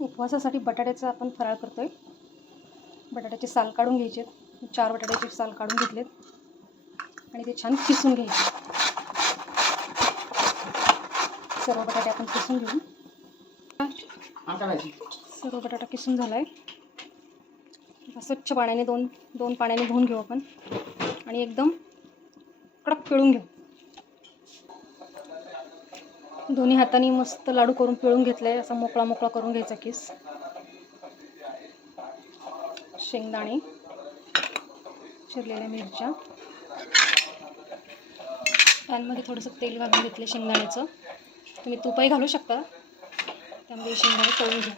उपवासासाठी बटाट्याचा आपण फराळ करतो आहे बटाट्याचे साल काढून घ्यायचे चार बटाट्याचे साल काढून घेतलेत. आणि ते छान किसून घ्यायचे सर्व बटाटे आपण किसून घेऊ. सर्व बटाटा किसून झाला आहे स्वच्छ पाण्याने दोन दोन पाण्याने धुवून घेऊ आपण. आणि एकदम कडक पिळून घेऊ. दोन्ही हाताने मस्त लाडू करून पिळून घेतला आहे असा मोकळा मोकळा करून घ्यायचा किस. शेंगदाणे चिरलेल्या मिरच्या. पॅनमध्ये थोडंसं तेल घालून घेतलं शेंगदाण्याचं. तुम्ही तुपही घालू शकता. त्यामध्ये शेंगदाणे तळून घ्या.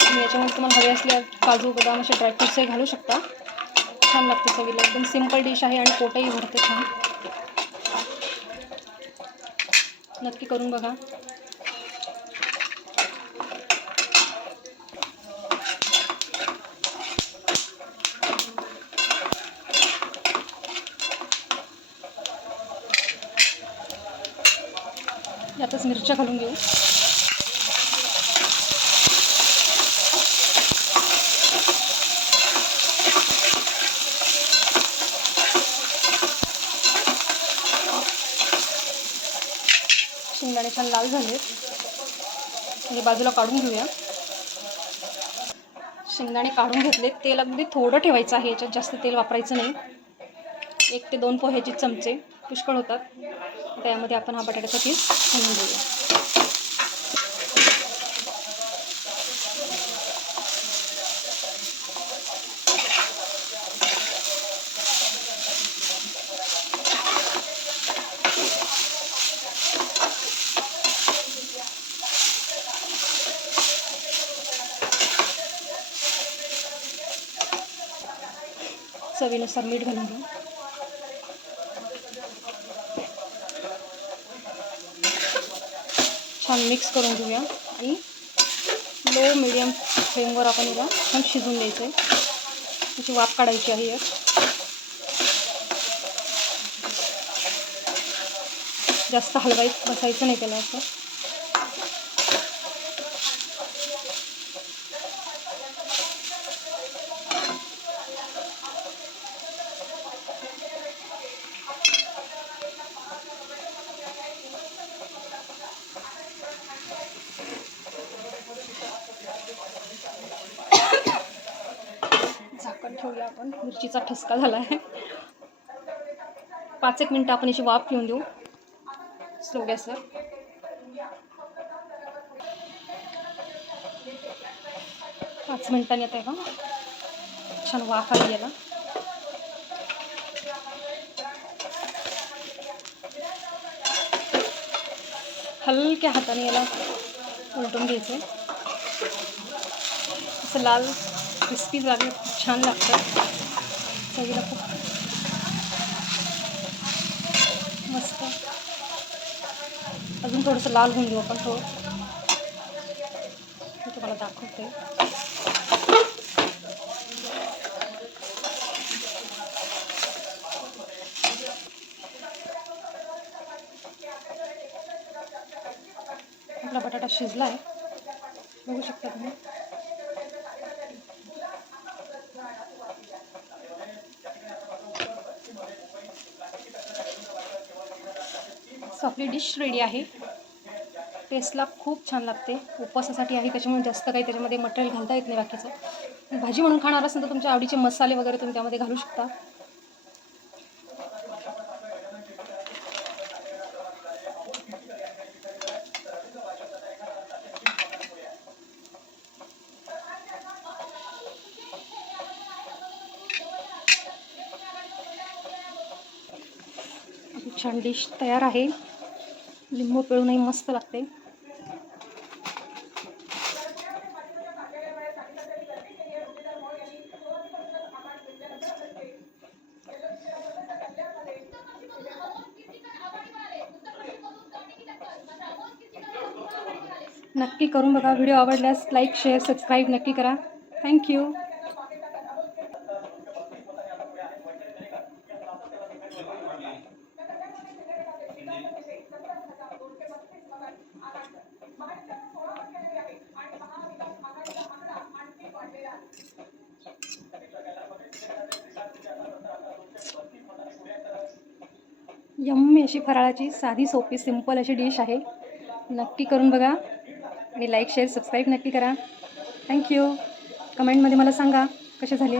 तुम्ही याच्यामध्ये तुम्हाला हवे असल्या काजू बदाम असे ड्रायफ्रुट्सही घालू शकता. छान लागते चवीला. एकदम सिंपल डिश आहे आणि पोटही भरते छान. नक्की करून बघा. यातच मिरच्या घालून घेऊ. शेंगदाणे छान लाल झालेत. म्हणजे बाजूला काढून घेऊया. शेंगदाणे काढून घेतले तेल अगदी थोडं ठेवायचं आहे याच्यात जास्त तेल वापरायचं नाही. एक ते दोन पोह्याचे चमचे पुष्कळ होतात. त्यामध्ये आपण हा बटाट्याचा पीस घालून घेऊया चवीनुसार मीठ घेऊ छान मिक्स करून लो मिडियम फ्लेमवर आपण याला छान शिजून द्यायचं वाफ काढायची आहे एक. जास्त हलवाईत बसायचं नाही असं. झाकण ठेवलं आपण. मिरचीचा ठसका झाला आहे पाच एक मिनटं आपण याची वाफ घेऊन देऊ. स्लो गॅसवर पाच मिनिटांनी आता का छान वाफ आली याला. हलक्या हाताने याला उलटून घ्यायचं असं लाल क्रिस्पी लागलं खूप छान लागतं चवीला खूप मस्त अजून थोडंसं लाल होऊन घेऊ आपण थोडं मी तुम्हाला दाखवते आपला बटाटा शिजला आहे बघू शकता तुम्ही सो आपली डिश रेडी आहे. टेस्टला खूप छान लागते. उपवासासाठी आहे त्याच्यामुळे जास्त काही त्याच्यामध्ये मटेरियल घालता येत नाही बाकीचं. भाजी म्हणून खाणार असेल तर तुमच्या आवडीचे मसाले वगैरे तुम्ही त्यामध्ये घालू शकता. छान डिश तयार आहे. लिंबू पिळूनही मस्त लागते. नक्की करून बघा. व्हिडिओ आवडल्यास लाईक शेअर सबस्क्राईब नक्की करा. थँक्यू यम्मी अशी फराळाची साधी सोपी सिंपल अशी डिश आहे. नक्की करून बघा. आणि लाईक शेअर सबस्क्राईब नक्की करा. थँक्यू कमेंटमध्ये मला सांगा कसे झाले